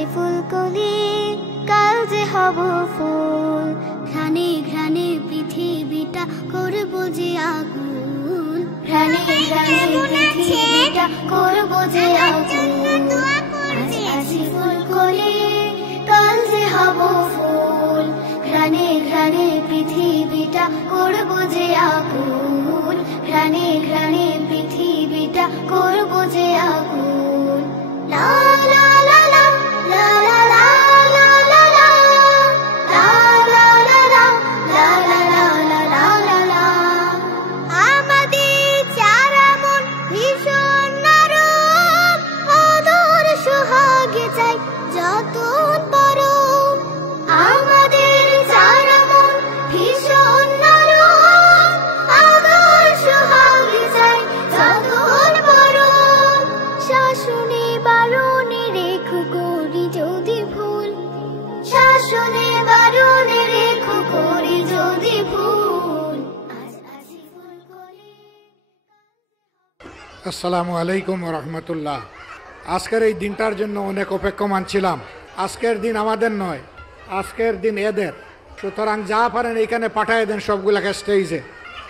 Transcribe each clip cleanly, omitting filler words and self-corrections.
আছি ফুলকলি, কাল যে হব ফুল। ঘ্রাণে ঘ্রাণে পৃথিবীটা করব যে আগুন, ঘ্রাণে ঘ্রাণে পৃথিবীটা করব যে আগুন। আজ আছি ফুলকলি, কাল যে হব ফুল। ঘ্রাণে ঘ্রাণে পৃথিবীটা করব যে আগুন, ঘ্রাণে ঘ্রাণে পৃথিবীটা করব যে আগুন। লা লা লা লা লা লা লা লা লা লা লা লা লা লা লা লা লা। আমাদের চারা মন ভীষণ নরম, আদর সোহাগে চাই যতন পরম। আমাদের চারা মন ভীষণ নরম, আদর সোহাগে চাই যতন পরম। শাসনে বারণে রেখো করি যদি ভুল, শাসনে বারণে রেখো করি যদি ভুল। আসসালামু আলাইকুম রহমতুল্লাহ। আজকের এই দিনটার জন্য অনেক অপেক্ষমান ছিলাম। আজকের দিন আমাদের নয়, আজকের দিন এদের। সুতরাং যা পারেন এইখানে পাঠিয়ে দেন সবগুলাকে স্টেজে।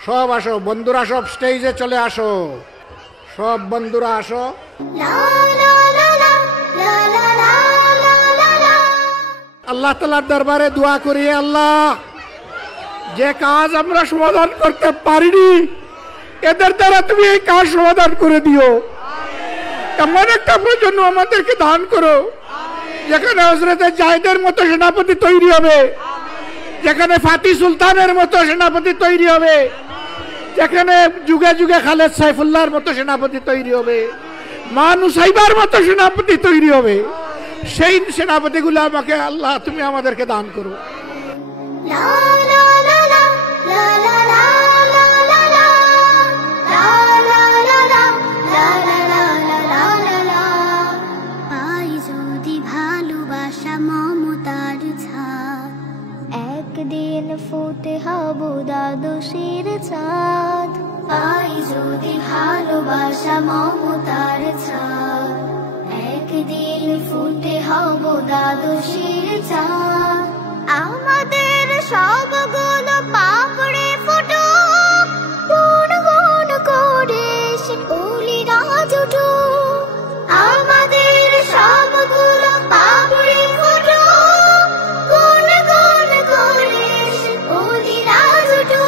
সব আসো বন্ধুরা, সব স্টেজে চলে আসো, সব বন্ধুরা আসো। আল্লাহ তাআলার দরবারে দোয়া করি, আল্লাহ যে কাজ আমরা সমাধান করতে পারিনি এদের দ্বারা তুমি এই কাজ সমাধান করে দিও। এমন একটা প্রজন্ম আমাদেরকে দান করো যেখানে হযরতে জায়েদের মতো সেনাপতি তৈরি হবে, যেখানে ফাতি সুলতানের মতো সেনাপতি তৈরি হবে, যেখানে যুগে যুগে খালেদ সাইফুল্লাহর মতো সেনাপতি তৈরি হবে, মা নুসাইবার মতো সেনাপতি তৈরি হবে। সেই সেনাপতিগুলো আমাকে আল্লাহ তুমি আমাদেরকে দান করো। পাই যদি ভালোবাসা মমতার ছাদ, একদিন ফুটে হব দ্বাদশের চাঁদ। পাই যদি ভালোবাসা মমতার ছাদ, একদিন ফুটে হব দ্বাদশের চাঁদ। আমাদের সবগুলো পাপড়ে ফুটো, গুন গুন করে সে অলিরা জুটো। আমাদের সবগুলো পাপড়ে ফুটো, গুন গুন করে সে অলিরা জুটো।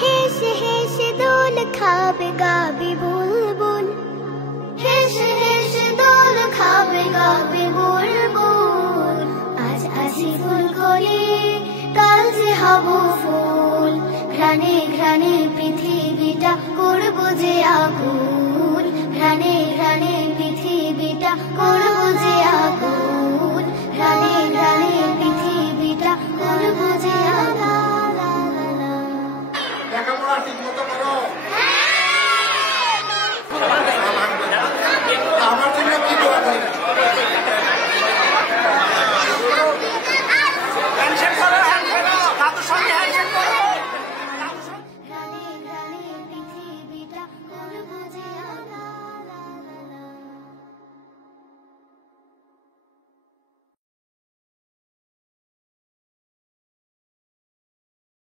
হেসে হেসে দোল খাবে গাবে বুলবুল, হেসে হেসে দোল খাবে গাবে বুলবুল। আজ আছি ফুলকলি, কাল যে হব ফুল। ঘ্রাণে ঘ্রাণে পৃথিবীটা করব যে আগুন, ঘ্রাণে ঘ্রাণে পৃথিবীটা